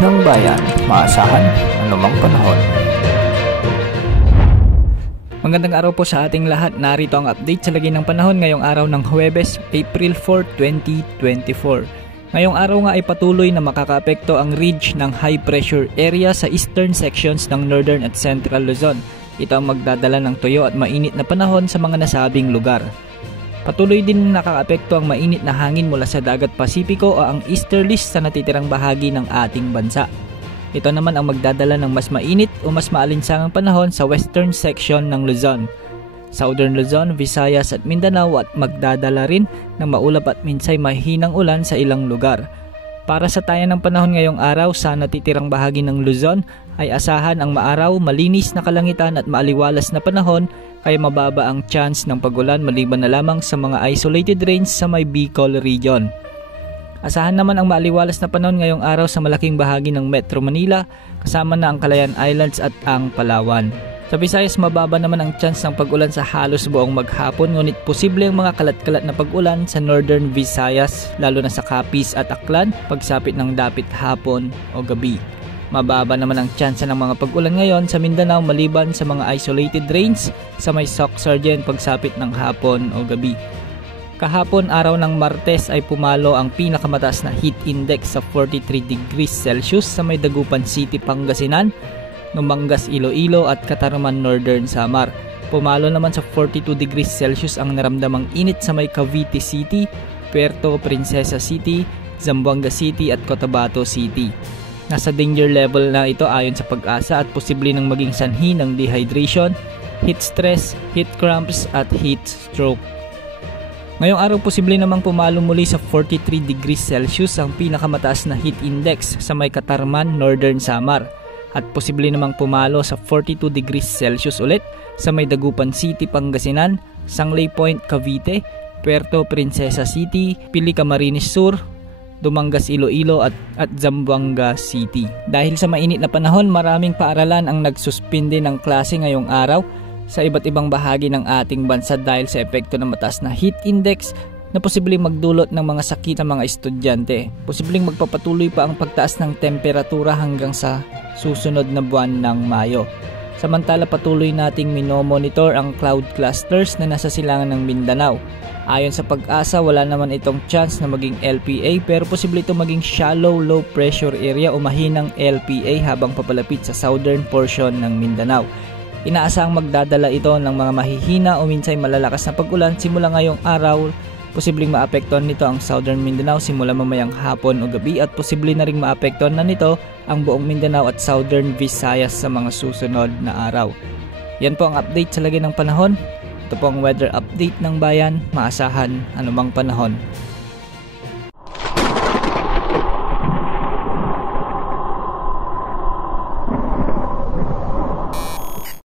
ng bayan, maasahan anumang panahon. Magandang araw po sa ating lahat. Narito ang update sa lagay ng panahon ngayong araw ng Huwebes, April 4, 2024. Ngayong araw nga ay patuloy na makakaapekto ang ridge ng high pressure area sa eastern sections ng northern at central Luzon. Ito ang magdadala ng tuyo at mainit na panahon sa mga nasabing lugar. Patuloy din nakakaapekto ang mainit na hangin mula sa dagat Pasipiko o ang easterlies sa natitirang bahagi ng ating bansa. Ito naman ang magdadala ng mas mainit o mas maalinsangang panahon sa western section ng Luzon, Southern Luzon, Visayas at Mindanao at magdadala rin ng maulap at minsay mahinang ulan sa ilang lugar. Para sa tayan ng panahon ngayong araw sa natitirang bahagi ng Luzon ay asahan ang maaraw, malinis na kalangitan at maaliwalas na panahon kaya mababa ang chance ng pagulan maliban na lamang sa mga isolated rains sa may Bicol region. Asahan naman ang maaliwalas na panahon ngayong araw sa malaking bahagi ng Metro Manila kasama na ang Calayan Islands at ang Palawan. Sa Visayas mababa naman ang chance ng pag-ulan sa halos buong maghapon ngunit posible ang mga kalat-kalat na pag-ulan sa Northern Visayas lalo na sa Capiz at Aklan pagsapit ng dapit hapon o gabi. Mababa naman ang tsansa ng mga pag-ulan ngayon sa Mindanao maliban sa mga isolated rains sa may Soc-Sargen pagsapit ng hapon o gabi. Kahapon araw ng Martes ay pumalo ang pinakamataas na heat index sa 43 degrees Celsius sa may Dagupan City, Pangasinan, Numangas, Iloilo at Katarman, Northern Samar. Pumalo naman sa 42 degrees Celsius ang naramdamang init sa may Cavite City, Puerto Princesa City, Zamboanga City at Cotabato City. Nasa danger level na ito ayon sa Pag-asa at posible nang maging sanhi ng dehydration, heat stress, heat cramps at heat stroke. Ngayong araw posible namang pumalo muli sa 43 degrees Celsius ang pinakamataas na heat index sa may Katarman, Northern Samar at posible namang pumalo sa 42 degrees Celsius ulit sa may Dagupan City, Pangasinan, Sangley Point, Cavite, Puerto Princesa City, Pili, Camarines Sur, Dumangas, Iloilo at Zamboanga City. Dahil sa mainit na panahon, maraming paaralan ang nagsuspinde ng klase ngayong araw sa iba't ibang bahagi ng ating bansa dahil sa epekto ng mataas na heat index na posibleng magdulot ng mga sakit sa mga estudyante. Posibleng magpapatuloy pa ang pagtaas ng temperatura hanggang sa susunod na buwan ng Mayo. Samantala patuloy nating minomonitor ang cloud clusters na nasa silangan ng Mindanao. Ayon sa Pag-asa, wala naman itong chance na maging LPA pero posible itong maging shallow low pressure area o mahinang LPA habang papalapit sa southern portion ng Mindanao. Inaasahang magdadala ito ng mga mahihina o minsay malalakas na pag-ulan simula ngayong araw. Posibleng maapektuhan nito ang southern Mindanao simula mamayang hapon o gabi at posible na ring maapektuhan na nito ang buong Mindanao at southern Visayas sa mga susunod na araw. Yan po ang update sa lagay ng panahon. Ito po ang weather update ng bayan, maasahan anumang panahon.